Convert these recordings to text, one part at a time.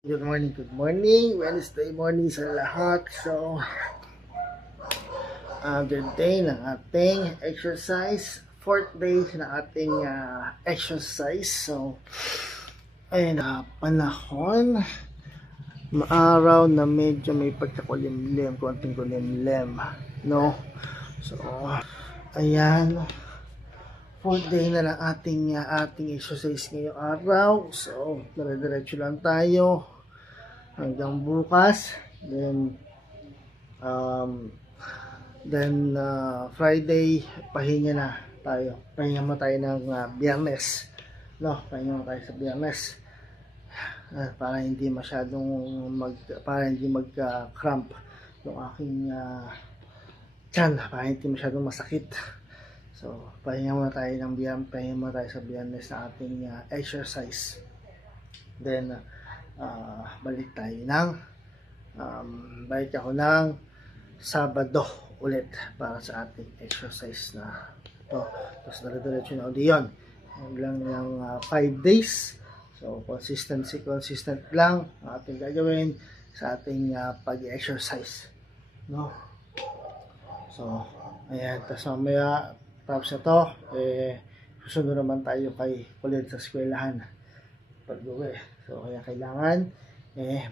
Good morning, good morning. Wednesday morning sa lahat. So, the day ng ating exercise. Fourth day ng ating exercise. So, ayun na, panahon. Maaraw na medyo may pagkakulimlim, konting kulimlim. No? So, ayan. Fourth day na ng ating exercise ngayong araw. So, dire-diretso lang tayo hanggang bukas. Then Friday pahinga na tayo. Pahinga mo tayo ng Biyernes. No, pahinga mo tayo sa Biyernes. Para hindi mag-cramp yung aking tiyan, para hindi masyadong masakit. So, pahinga muna tayo sa Biyernes na ating exercise. Then, balik ako ng Sabado ulit para sa ating exercise na ito. Tapos, dire-diretso na ulit yun. Hanggang ng 5 days. So, consistent lang ang ating gagawin sa ating pag-exercise. No? So, ayan. Tapos mamaya, tapos ito, susunod naman tayo ulit sa eskwelahan pag-uwi. So, kaya kailangan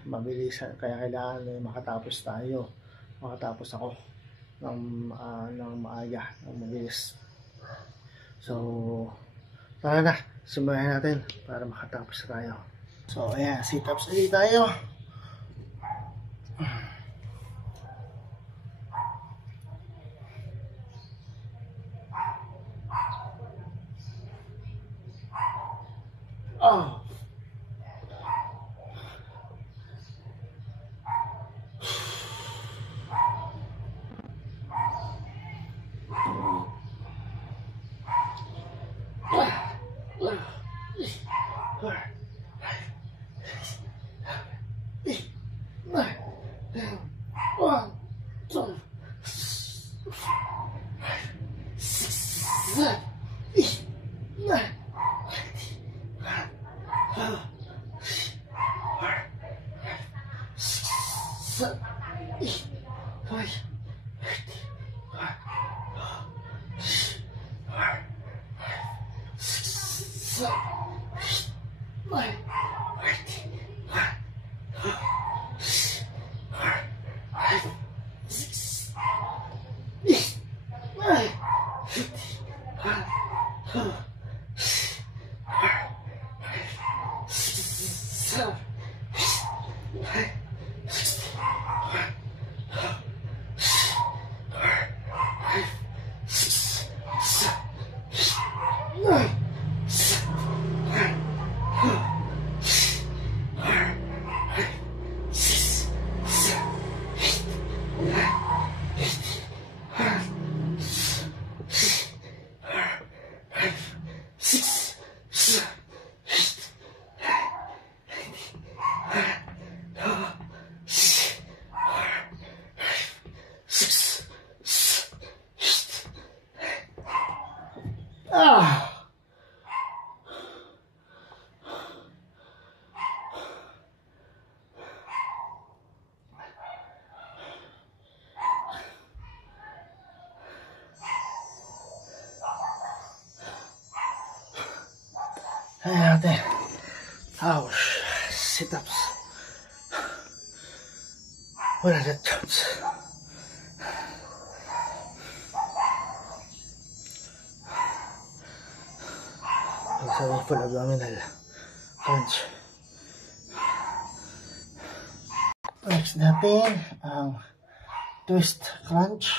mabilisan. Kaya kailangan makatapos ako ng maaga, ng mabilis. So, tara na, simulan natin para makatapos tayo. So, ayan, sit-ups ulit tayo. Oh. Ayan natin. Ouch. Sit-ups. 100 counts. Sabi full abdominal crunch. Next natin ang twist crunch.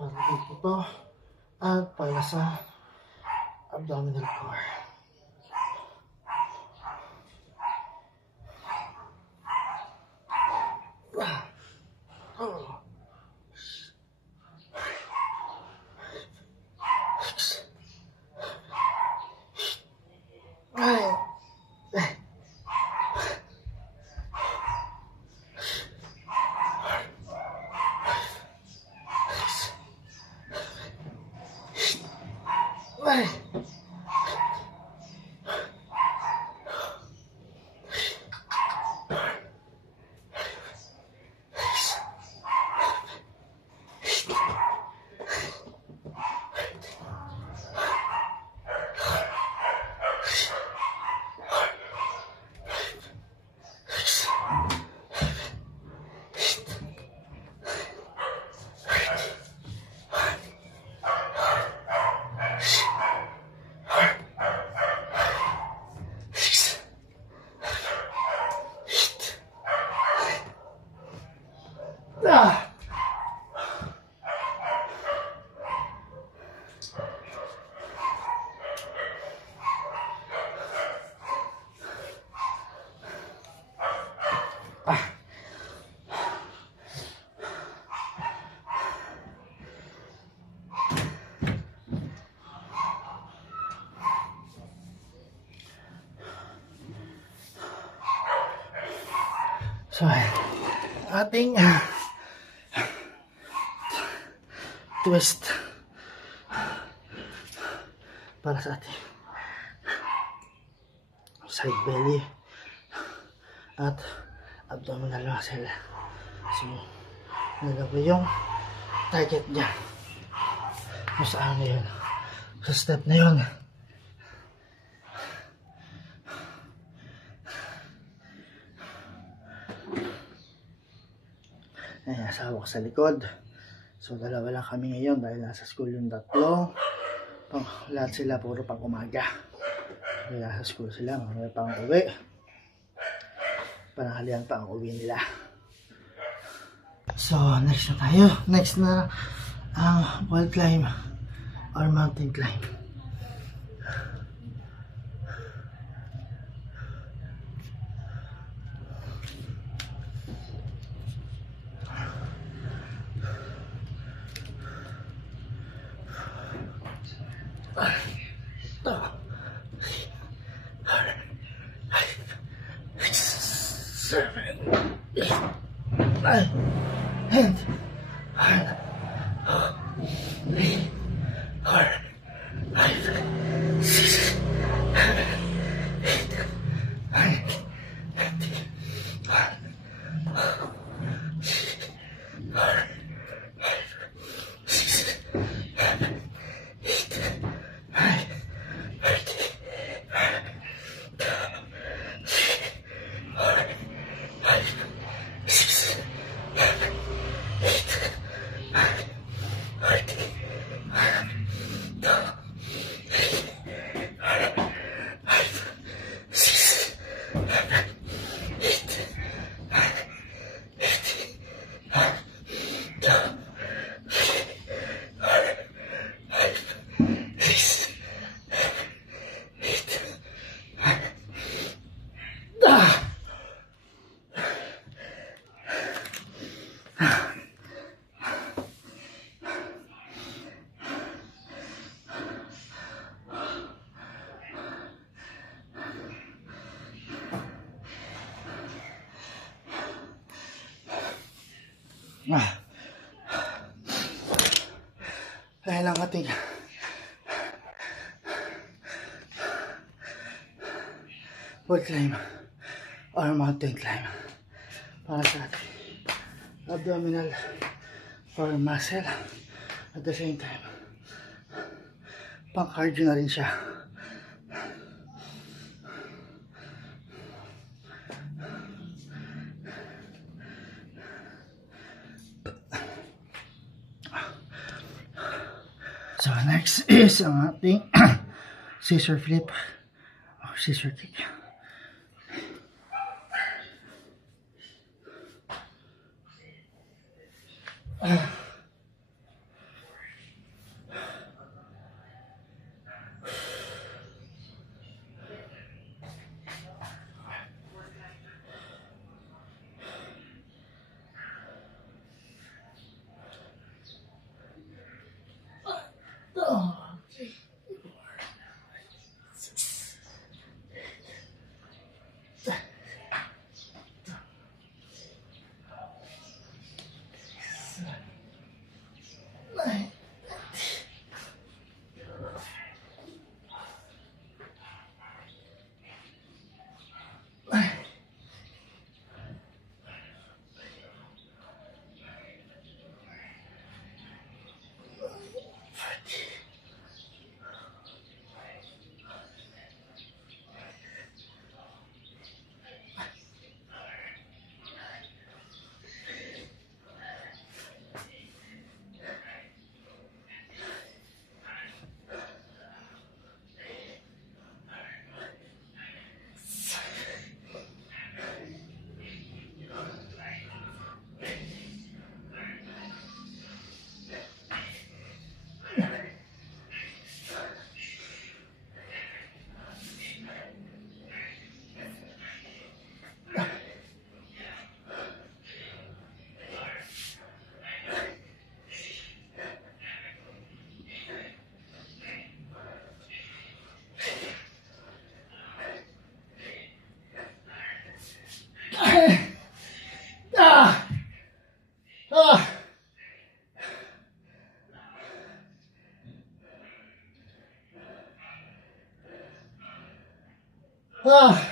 Para dito to. At para sa abdominal core. So, ating twist para sa ating side belly at abdominal muscle. So, nalagay yung target niya kung saan na yun, sa step na yun. Ayan, asawa ko sa likod. So, dalawa lang kami ngayon dahil nasa school yung tatlo. Lahat sila puro pang umaga. Kaya nasa school sila, mamaya pang uwi. Pananghalian pa ang uwi nila. So, next na tayo. Next na ang wall climb or mountain climb. Dahil ang ating wall climb or mountain climb para sa ating abdominal or muscle at the same time pang cardio na rin siya. So next is ang ating scissor flip or scissor kick. Ah.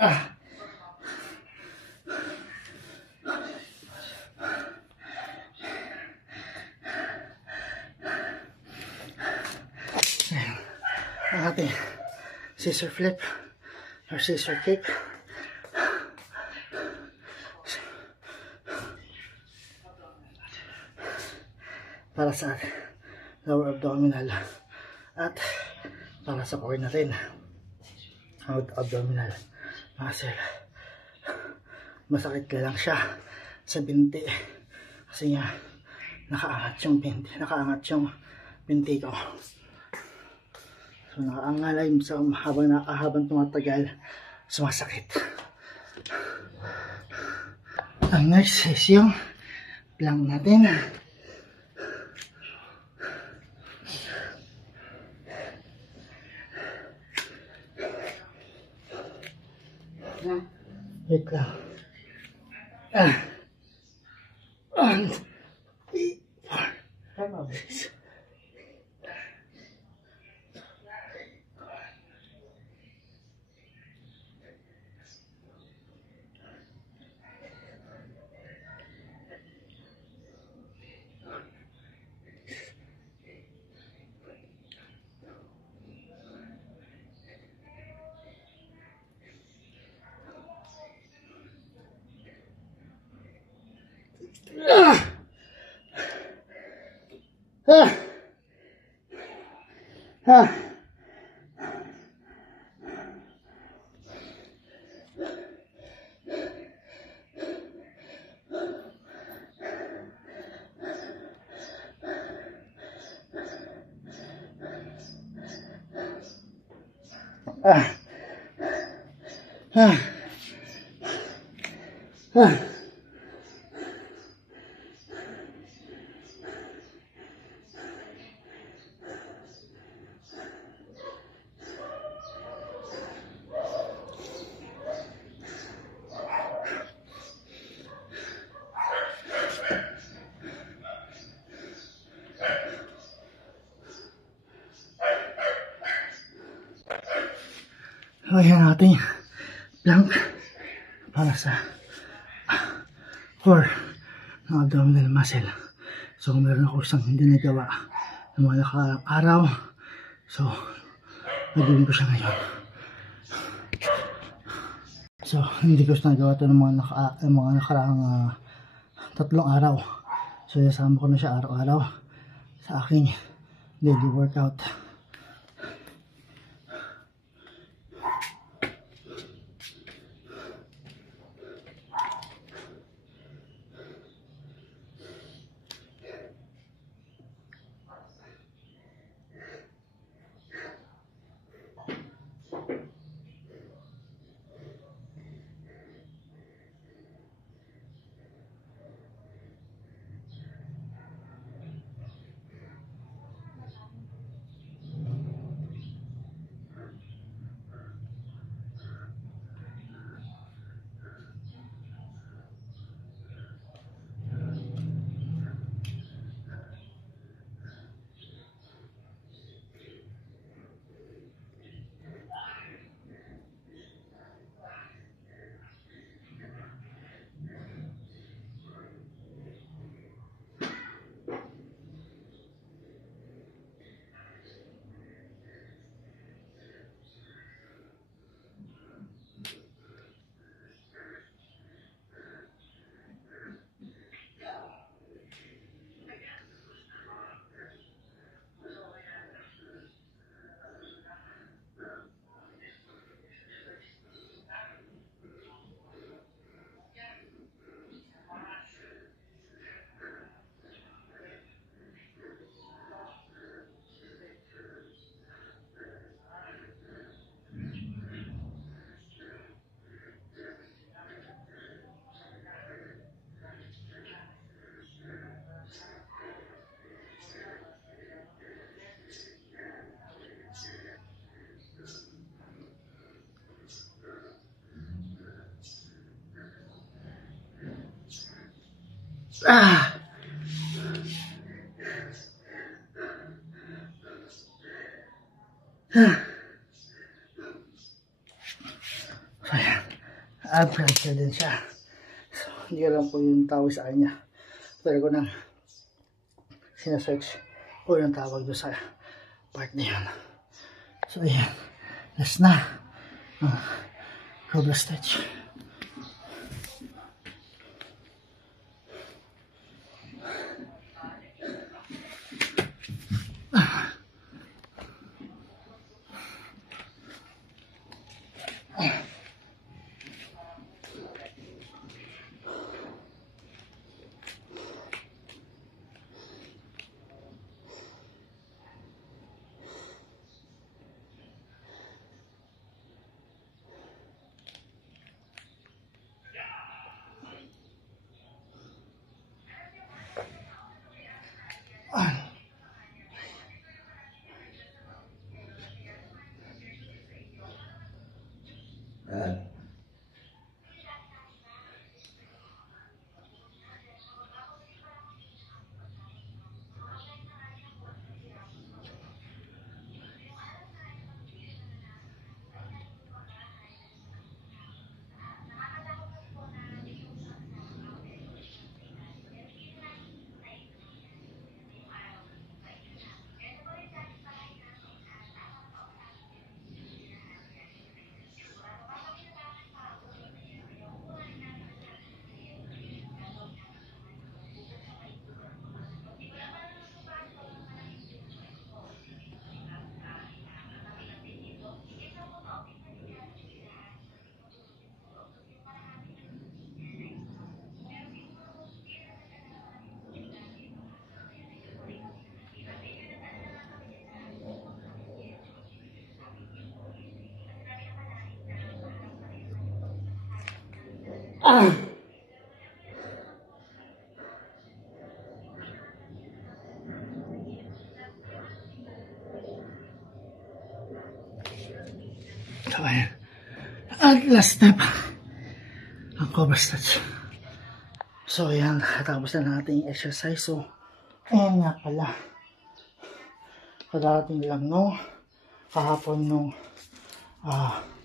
Ah. Ayan. Ang ating scissor flip or scissor kick. Para sa lower abdominal at para sa core natin, abdominal muscle. Masakit ka lang siya sa binti kasi nga nakaangat yung binti ko. So nakaangalay sa habang tumatagal, sumasakit. Ang next is yung plank natin. Wait lang. 1, 2, 3, 4, 6. Ayan natin plank para sa core ng abdominal muscle. So meron ako isang hindi nagawa ng mga nakaraang araw, so nagawin ko siya ngayon. So hindi ko siya nagawa ito ng mga nakaraang 3 araw. So nasama ko na siya araw-araw sa aking daily workout. Ah! So, ayan. Pressure din siya. So, hindi ko lang po yung tawag sa kanya. Pero ko nang sinasearch ko yung tawag doon sa part na yun. So, ayan. Last na. Cobra stitch. So, ayan. At last step, ang cobra stretch. So, ayan. Tapos na natin exercise. So, ayan nga pala. Kadarating lang no, kahapon nung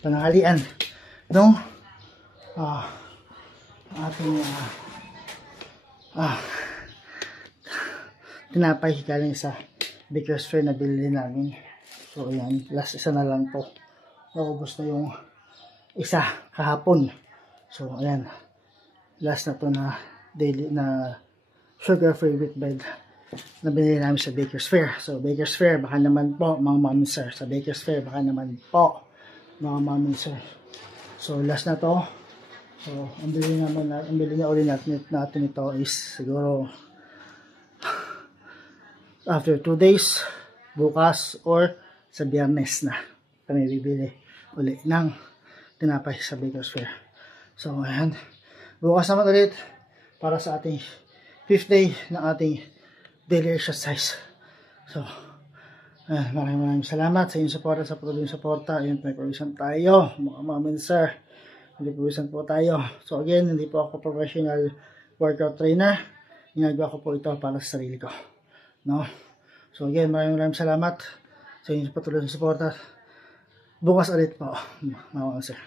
pananghalian no, ating tinapay galing sa Baker's Fair na bilhin namin. So, ayan. Last isa na lang to. Naubos na yung isa kahapon. So, ayan. Last na to na daily na sugar free wheat bread na binili namin sa Baker's Fair. So, Baker's Fair, baka naman po, mga mom and sir. Sa Baker's Fair, baka naman po, mga mom and sir. So, last na to. So, ang bili na ulit natin ito is siguro after 2 days, bukas, or sa Biyernes na kami bibili ulit ng tinapay sa Baker's Fair. So, ayan. Bukas naman ulit para sa ating 5th day ng ating daily exercise. So, maraming salamat sa inyong suporta, sa patuloy ng suporta. Ayun, may provision tayo, mga mom and sir. May provision po tayo. So, again, hindi po ako professional workout trainer. Ginagawa ko po ito para sa sarili ko. No? So, again, maraming salamat sa inyong patuloy ng suporta. Bukas ulit po, mga sir.